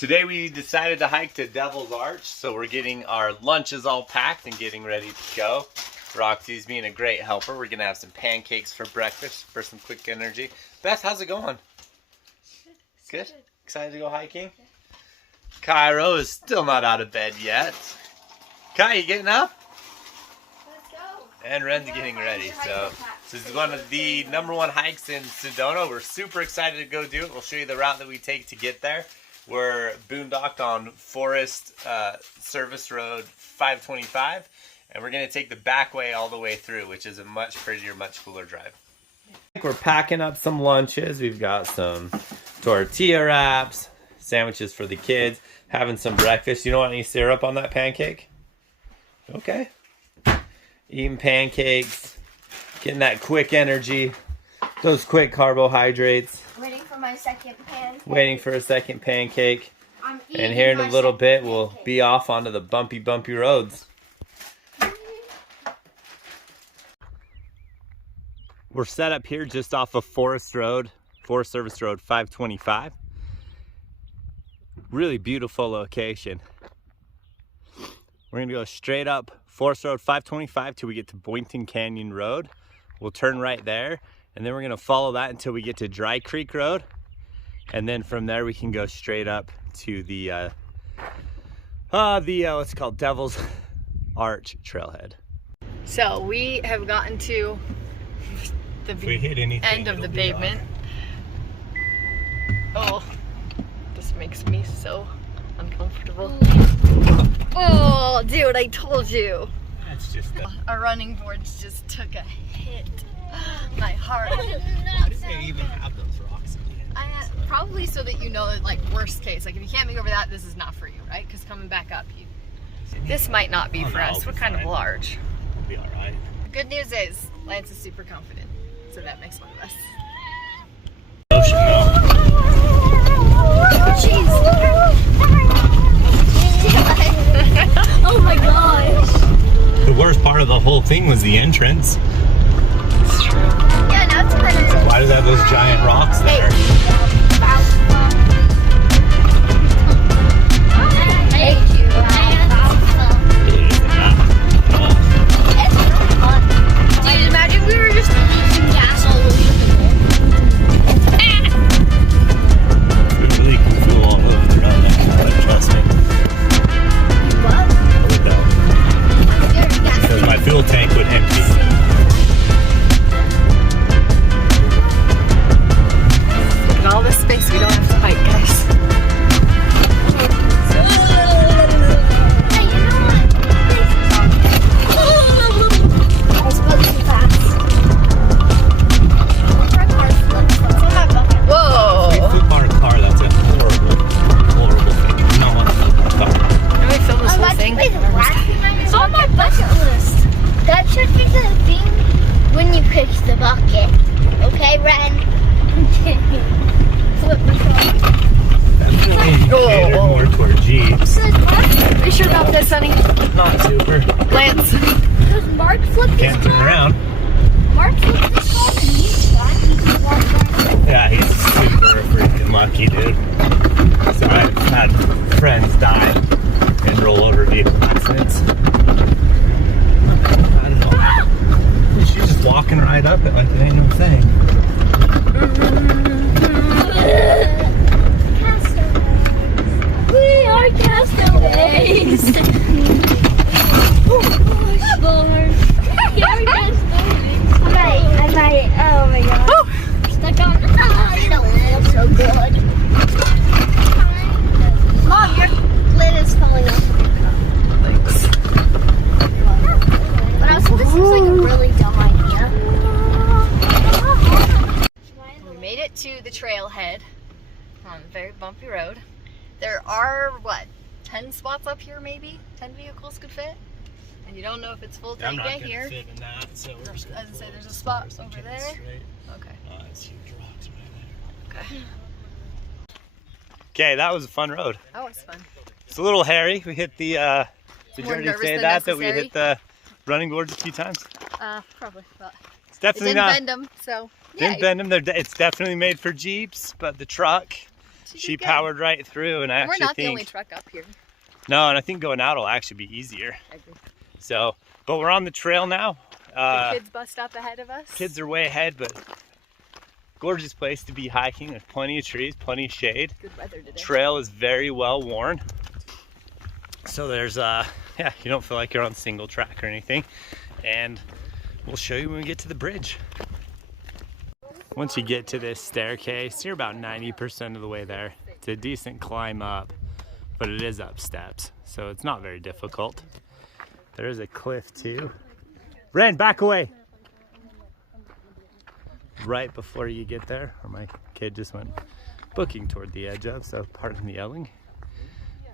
Today we decided to hike to Devil's Arch, so we're getting our lunches all packed and getting ready to go. Roxy's being a great helper. We're gonna have some pancakes for breakfast for some quick energy. Beth, how's it going? Good? Excited to go hiking? Yeah. Cairo is still not out of bed yet. Kai, you getting up? Let's go. And Ren's getting ready. So this is one of the #1 hikes in Sedona. We're super excited to go do it. We'll show you the route that we take to get there. We're boondocked on Forest Service Road 525, and we're going to take the back way all the way through, which is a much prettier, much cooler drive. We're packing up some lunches. We've got some tortilla wraps, sandwiches for the kids, having some breakfast. You don't want any syrup on that pancake? Okay. Eating pancakes, getting that quick energy, those quick carbohydrates. Waiting for my second pancake. Waiting for a second pancake. And here in a little bit, we'll be off onto the bumpy roads. We're set up here just off of Forest Service Road 525. Really beautiful location. We're gonna go straight up Forest Road 525 till we get to Boynton Canyon Road. We'll turn right there, and then we're gonna follow that until we get to Dry Creek Road. And then from there we can go straight up to the what's called Devil's Arch trailhead. So we have gotten to the end of the pavement. Oh, this makes me so uncomfortable. Oh, dude, I told you. That's just our running boards just took a hit. My heart. Why do they even have those rocks in the end? Probably so that you know, like, worst case. Like, if you can't make over that, this is not for you, right? Because coming back up, this might not be for us. We're kind of large. We'll be all right. The good news is, Lance is super confident, so that makes one of us. Ocean, Oh my gosh. The worst part of the whole thing was the entrance. It's true. Yeah, now it's kind of. Why does it have those giant rocks there? Dude, imagine we were just using gas all over the We really can feel all over the road, but trust me. What? We don't. Because my fuel tank would empty. Look at all this space we don't have to hike, guys. Hey, you know what? I spoke too fast. Whoa! If we park a car, that's a horrible thing. We don't want to flip a car. Can we film this whole thing? It's on my bucket list. That should be the thing when you pitch the bucket. Okay, Ren? Flip the car. Catered more toward Jeeps. Are you sure about this, honey? Not super. Lance. Does Mark flip this Can't turn car? around. Mark flipped this car and he's fine. He can walk around. Yeah, he's super freaking lucky, dude. So I've had friends die in rollover vehicle accidents. I don't know. She's just walking right up it like it ain't no thing. Castaways. We are castaways. Oh, Lord. We are castaways. I might. Oh my God. Stuck on. Oh, so good. Mom, your lid is falling off of your cup. Thanks. But also, this was like a really dumb idea. We made it to the trailhead on a very bumpy road. There are, what, 10 spots up here maybe? 10 vehicles could fit? And you don't know if it's full tank yet here. Fit in that, so we're just As I say, there's a spot over there. Straight. Okay. It's huge rocks right there. Okay. Okay, that was a fun road. That was fun. It's a little hairy. We hit the, did you More already nervous say than that we necessary. hit the running boards a few times? Probably. But It's it definitely didn't not. bend them, so Didn't bend them. It's definitely made for Jeeps, but the truck she powered right through, and I actually we're not think, the only truck up here. No, and I think going out will actually be easier. I agree. So, but we're on the trail now. The kids bust up ahead of us. Kids are way ahead, but gorgeous place to be hiking. There's plenty of trees, plenty of shade. Good weather today. Trail is very well worn. So there's, yeah, you don't feel like you're on single track or anything. And we'll show you when we get to the bridge. Once you get to this staircase, you're about 90% of the way there. It's a decent climb up, but it is up steps, so it's not very difficult. There is a cliff too. Ren, back away! Right before you get there, or my kid just went booking toward the edge of, so pardon the yelling.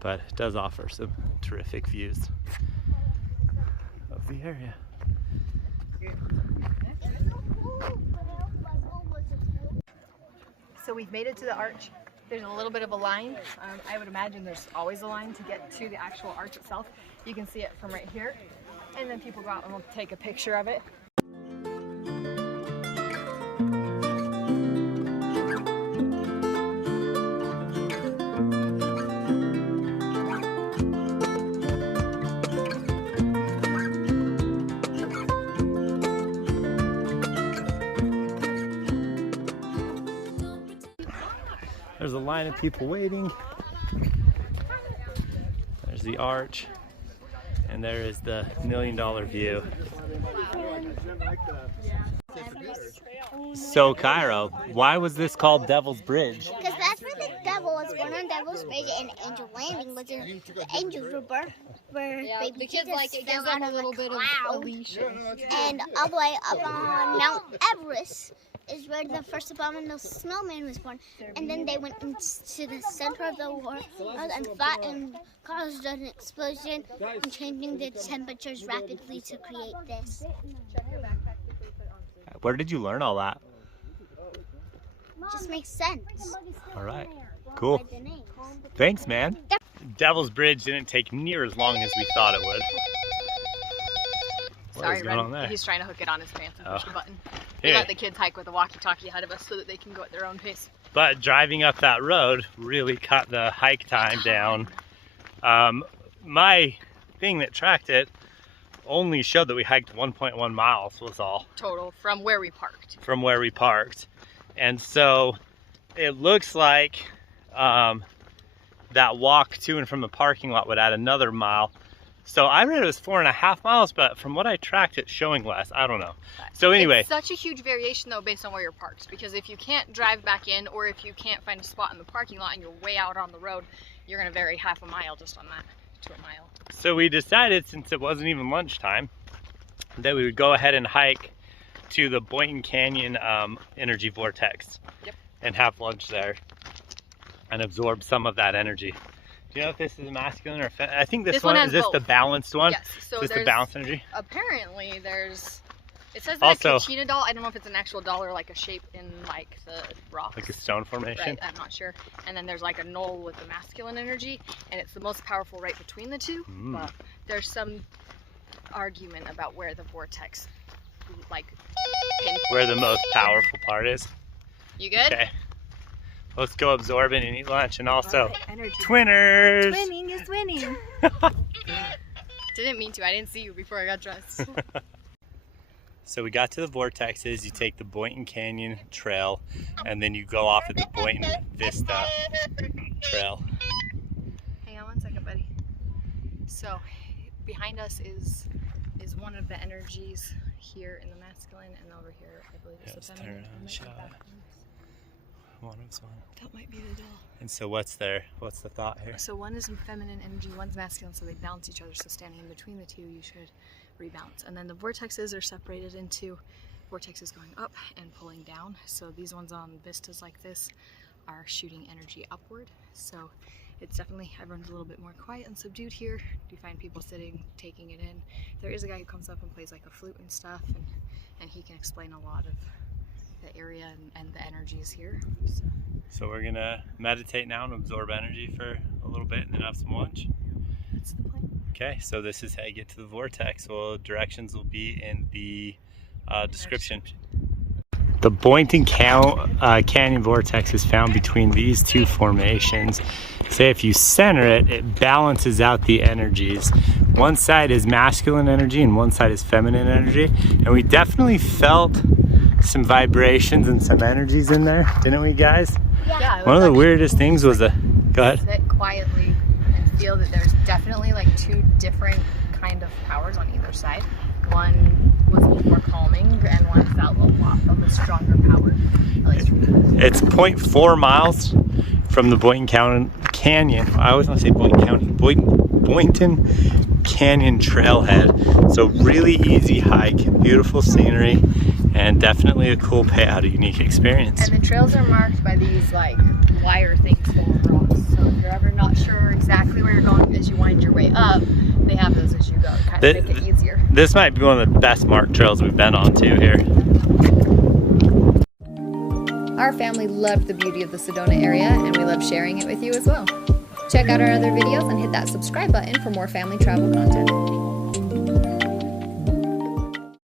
But it does offer some terrific views of the area. So we've made it to the arch. There's a little bit of a line. I would imagine there's always a line to get to the actual arch itself. You can see it from right here. And then people go out and will take a picture of it. There's a line of people waiting. There's the arch. And there is the $1 million view. So Cairo, why was this called Devil's Bridge? Because that's where the devil was born on Devil's Bridge, and Angel Landing was the angels were born where baby the kids Jesus like it fell gives them out a of little the bit of cloud. elation. And all the way up on Mount Everest is where the first abominable snowman was born. And then they went into the center of the world and fought and caused an explosion and changing the temperatures rapidly to create this. Where did you learn all that? Just makes sense. All right, cool. Thanks, man. Devil's Bridge didn't take near as long as we thought it would. Sorry, Ren. He's trying to hook it on his pants and push the button. We Here. let the kids hike with a walkie-talkie ahead of us so that they can go at their own pace. But driving up that road really cut the hike time down. My thing that tracked it only showed that we hiked 1.1 miles was all. Total, from where we parked. From where we parked. And so it looks like that walk to and from the parking lot would add another mile. So I read it was 4.5 miles, but from what I tracked, it's showing less. I don't know. So anyway. It's such a huge variation though based on where you're parked, because if you can't drive back in, or if you can't find a spot in the parking lot and you're way out on the road, you're gonna vary half a mile just on that to a mile. So we decided, since it wasn't even lunchtime, that we would go ahead and hike to the Boynton Canyon energy vortex. Yep. And have lunch there and absorb some of that energy. Do you know if this is masculine or feminine? I think this one is this both. the balanced one? Yes. So is this the balanced energy? Apparently there's, it says Also, that Kachina doll. I don't know if it's an actual doll or like a shape in like the rocks. like a stone formation? Right, I'm not sure. And then there's like a knoll with the masculine energy, and it's the most powerful right between the two. But there's some argument about where the vortex, like, where the most powerful part is. You good? Okay. Let's go absorb it and eat lunch, and also Energy. twinners. Twinning is winning. Didn't mean to. I didn't see you before I got dressed. So we got to the vortexes. You take the Boynton Canyon Trail, and then you go off at the Boynton Vista Trail. Hang on one second, buddy. So behind us is one of the energies here in the masculine, and over here I believe is the feminine. That might be the doll. And so what's the thought here? So one is feminine energy, one's masculine, so they balance each other. So standing in between the two, you should rebalance. And then the vortexes are separated into vortexes going up and pulling down. So these ones on vistas like this are shooting energy upward. So it's definitely, everyone's a little bit more quiet and subdued here. You find people sitting, taking it in. There is a guy who comes up and plays like a flute and stuff, and he can explain a lot of the area and the energies here. So we're gonna meditate now and absorb energy for a little bit and then have some lunch. That's the plan. Okay, so this is how you get to the vortex. Well, directions will be in the description. The Boynton Canyon vortex is found between these two formations. Say if you center it, it balances out the energies. One side is masculine energy and one side is feminine energy. And we definitely felt some vibrations and some energies in there, didn't we, guys? Yeah. One of the weirdest things was go ahead. Sit quietly and feel that there's definitely like two different kind of powers on either side. One was a little more calming and one felt a lot of a stronger power. It's 0.4 miles from the Boynton Canyon. I always want to say Boynton Canyon trailhead. So really easy hike, beautiful scenery, and definitely a cool payout, a unique experience. And the trails are marked by these like wire things full of rocks. So if you're ever not sure exactly where you're going as you wind your way up, they have those as you go to kind of make it easier. This might be one of the best marked trails we've been on too here. Our family loved the beauty of the Sedona area and we love sharing it with you as well. Check out our other videos and hit that subscribe button for more family travel content.